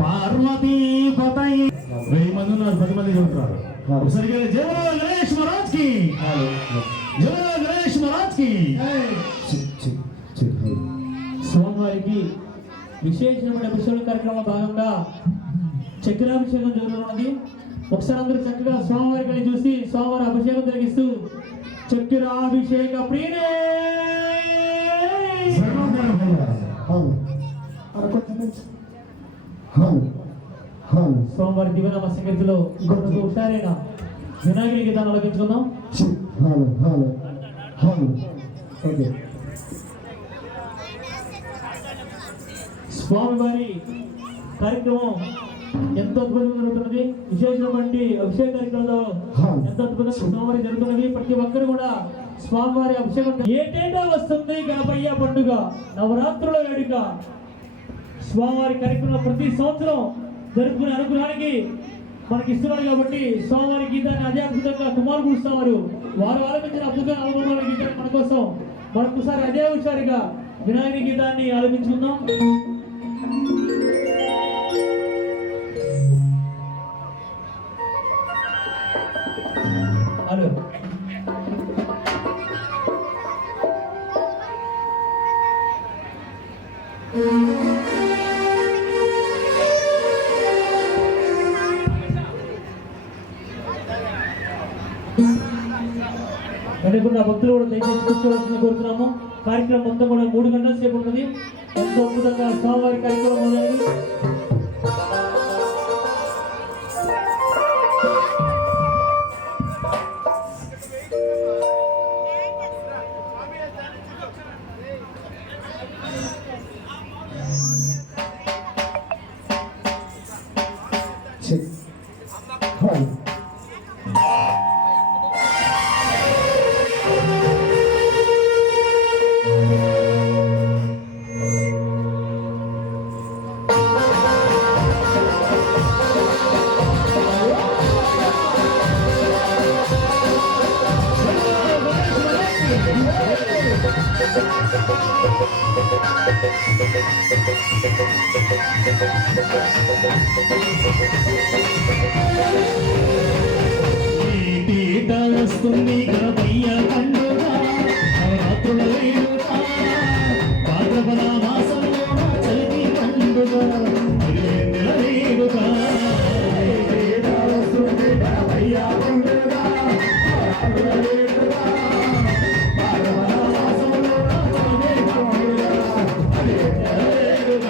పార్వతీ పతై 1000 మంది ఉన్నారు, 10 మంది చెబుతున్నారు. ఒకసారి జయ గణేష్ మహారాజ్ కి, జయ గణేష్ మహారాజ్ కి. స్వామివారికి విశేషమైన అభిషేక కార్యక్రమం భాగంగా చక్రాభిషేకం జరుగుతున్నది. ఒకసారి అందరూ చక్కగా స్వామివారికి చూసి స్వామివారి అభిషేకం జరిగిస్తూ చక్రాభిషేక ప్రియనే స్వామివారి దివ్యనామ సంగీతిలో ఇంకొక హుషారైన వినాయకుడి గీతాన్ని ఆలపించుకుందాం. స్వామివారి కార్యక్రమం ఎంతో అద్భుతంగా జరుగుతున్నది. విశేషమైన అభిషేక కార్యక్రమంలో ఎంతో అద్భుతంగా స్వామివారి జరుగుతున్నది. ప్రతి ఒక్కరు కూడా స్వామివారి అభిషేకం ఏటేటా వస్తుంది గణపయ్య పండుగ, నవరాత్రుల వేడుక. స్వామివారి కార్యక్రమం ప్రతి సంవత్సరం జరుపుకునే అనుగ్రహానికి మనకి ఇస్తున్నారు కాబట్టి స్వామివారి గీతాన్ని అదే అద్భుతంగా కుమారుడు ఇస్తున్నారు. వారు ఆలపించిన అద్భుతమైన అనుభవాల గీతాన్ని మన కోసం మరొకసారి అదే హుషారుగా వినాయకుడి గీతాన్ని ఆలపించుకుందాం. హలో వెనుకున్న భక్తులు కూడా దయచేసి కూర్చోవలసిన కోరుతున్నాము. కార్యక్రమం మొత్తం కూడా 3 గంటల సేపు ఉంటుంది. ఎంతో అద్భుతంగా స్వామివారి కార్యక్రమం మొదలైంది. వస్తుంది గణపయ్య పండుగ, నవరాత్రుల వేడుక, భాద్రపద మాసంలో చలిమి పండుగ, నెల వేడుక. వస్తుంది గణపయ్య పండుగ, నవరాత్రుల వేడుక, భాద్రపద మాసంలో చలిమి పండుగ, నెల వేడుక.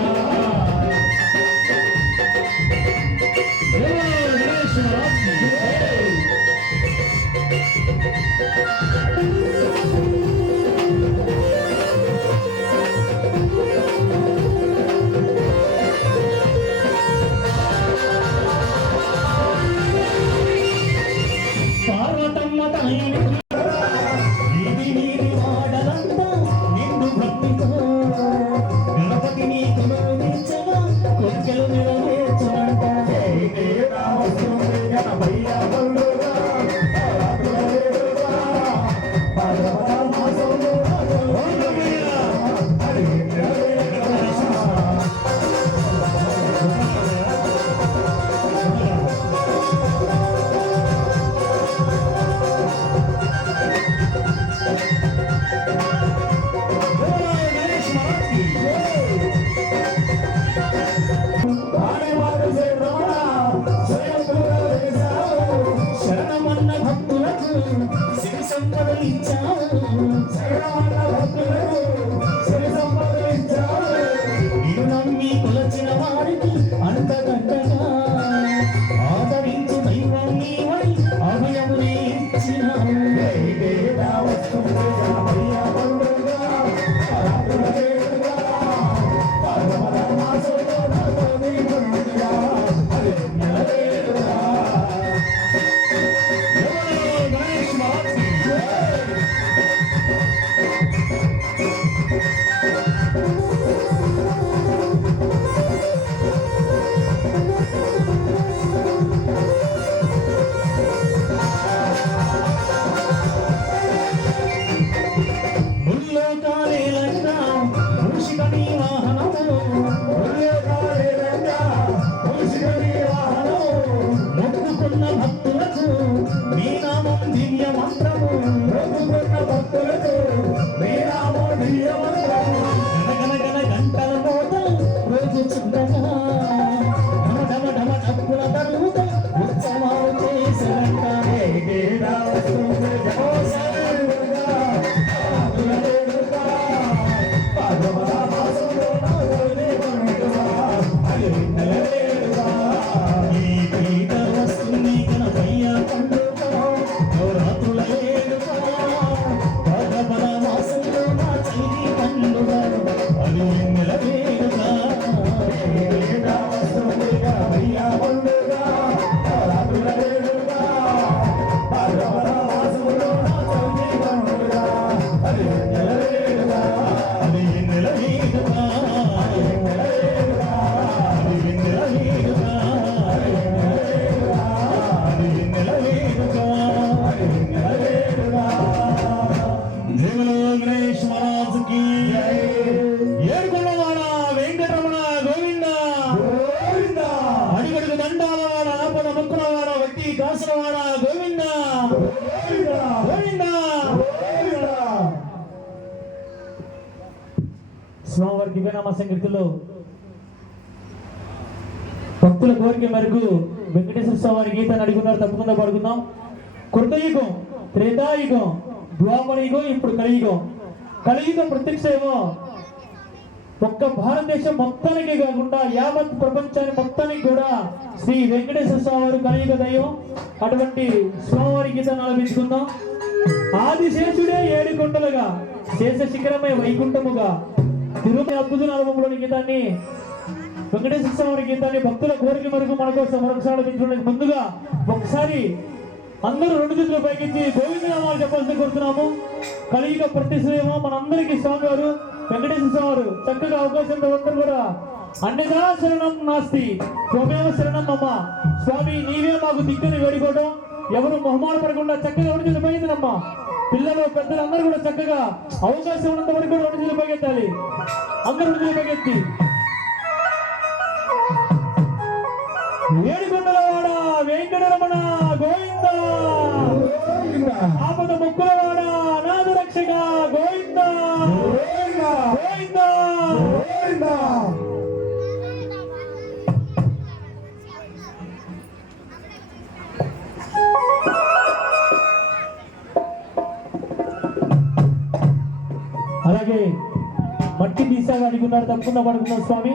పార్వతమ్మ తాయిని వీధి వీధి వాడలంతా నిండు భక్తితో గణపతి నీకు నిచ్చగా కోరికలు నెరవేర్చమంట. వస్తుంది గణపయ్య పండుగ, నవరాత్రుల వేడుక, భాద్రపద మాసంలో శరణమన్న భక్తులకు సిరి సంపదలు ఇచ్చావు, శరణమన్న భక్తులకు సిరి సంపదలు ఇచ్చావు. నిన్ను నమ్మి కొలచిన వారికి అంతకంటగా ఆదరించి దైవం నీవై అభయముని ఇచ్చినావు. వస్తుంది గణపయ్య పండుగ, నవరాత్రుల వేడుక, భాద్రపద మాసంలో చలిమి పండుగ, నెల వేడుక. కాసరవాడ గోవింద గోవింద. స్వామివారి దివ్యనామ సంకీర్తనలో భక్తుల కోరిక మేరకు వెంకటేశ్వర స్వామి గీతాన్ని అడుగున్నారు. తప్పకుండా పాడుకుందాం. కృతయుగం, త్రేతాయుగం, ద్వాపర యుగం, ఇప్పుడు కలియుగం. కలియుగం ప్రత్యక్ష ఏమో ఒక్క భారతదేశం మొత్తానికే కాకుండా యావత్ ప్రపంచానికి మొత్తానికి కూడా శ్రీ వెంకటేశ్వర స్వామి వారు కలియుగ దైవం. అటువంటి స్వామివారి గీతాన్ని ఆలపించుకుందాం. ఆదిశేషుడే 7 కొండలుగా, శేష శిఖరమే వైకుంఠముగా, తిరుమల అద్భుత అనుభవంలోని గీతాన్ని వెంకటేశ్వర స్వామి గీతాన్ని భక్తుల కోరిక మేరకు మన కోసం మరొకసారి ఆలపించడానికి ముందుగా ఒకసారి అందరూ 2 చేతులు పైకెత్తి గోవిందనామాలు చెప్పాల్సి కోరుతున్నాము. కలియుగ ప్రతిశ్రేమో మనందరికీ స్వామి వారు వెంకటేశ్వర స్వామి వారు చక్కగా అవకాశం అందరూ కూడా అన్నిదా శరణం నాస్తి త్వమేవ శరణం మమ. స్వామి నీవే మాకు దిక్కుని వేడుకోవడం. ఎవరు మొహమాట పడకుండా చక్కగా 2 చేతులు పైకెత్తనమ్మా. పిల్లలు పెద్దలు అందరూ కూడా చక్కగా అవకాశం ఉన్నంత వరకు కూడా 2 చేతులు పైకెత్తాలి. అందరూ 2 చేతులు పైకెత్తి ఏడుకొండలవాడ వెంకటరమణ గోవింద, ఆపద ముక్కులవాడ అనాథ రక్షక గోవింద గోవింద. అలాగే మట్టి తీసేవాడికి ఉన్నారు. తప్పకుండా పడుకున్నారు స్వామి.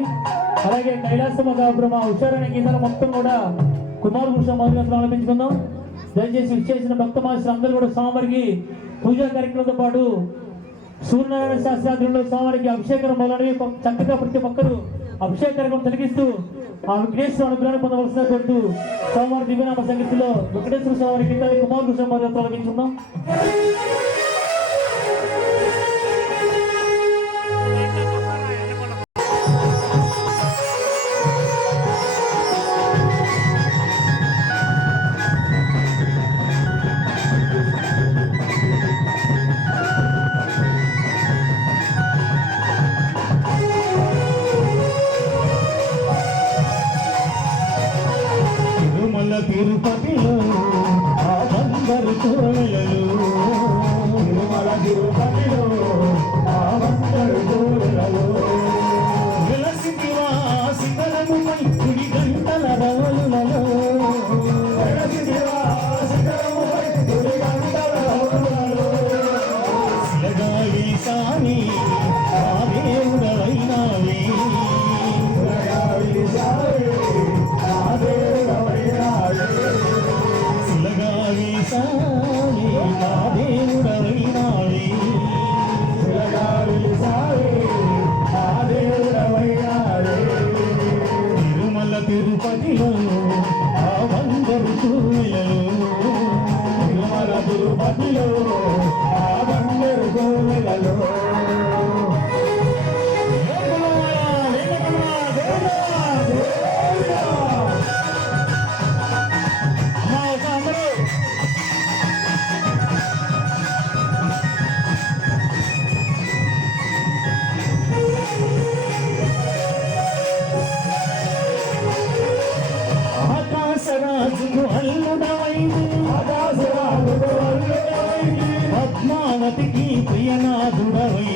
అలాగే కైలాసమ బ్రహ్మ హుషారైన గీతాలు మొత్తం కూడా కుమార్ కృష్ణ మొదలు ఆలపించుకుందాం. దయచేసి విచ్చేసిన భక్త మాస్టర్ అందరూ కూడా స్వామివారికి పూజా కార్యక్రమంతో పాటు సూర్యనారాయణ శాస్త్రాధ్యంలో స్వామివారికి అభిషేకం మొదలైనవి చక్కగా ప్రతి ఒక్కరు అభిషేక కార్యక్రమం జరిగిస్తూ ఆ విఘ్నేశ్వర అనుగ్రహాన్ని పొందవలసిన కోరుతూ స్వామివారి దివ్యనామ సంగీతిలో వెంకటేశ్వర స్వామి గీతాన్ని కుమార్ కృష్ణ మొదలు ఆలపించుకుందాం. తిరుపతిలో ఆ బందరు కోరలలో, తిరుమల తిరుపతిలో ఆ బందరు కోరలలో, వెలసిదివా శిఖరముపై కుడి గంటల రవలులలో, వెలసిదివా శిఖరముపై కుడి గంటల రవలులలో, శిలగాలి సాని ఆ దేవుడవైనావే, శిలగాలి సాని ఆ దేవుడవైనావే, శిలగాలి సాని ఆ దేవుడవైనావే, శిలగాలి సాని ఆ దేవుడవైనావే. తిరుమల తిరుపతిలో ఆ బందరు కోవెలలో, తిరుమల తిరుపతిలో ఆ బందరు కోవెలలో, ఆకాశరాజుకు అల్లుడవైంది, ఆకాశరాజుకు అల్లుడవైంది, పద్మావతికి ప్రియనాథుడవై,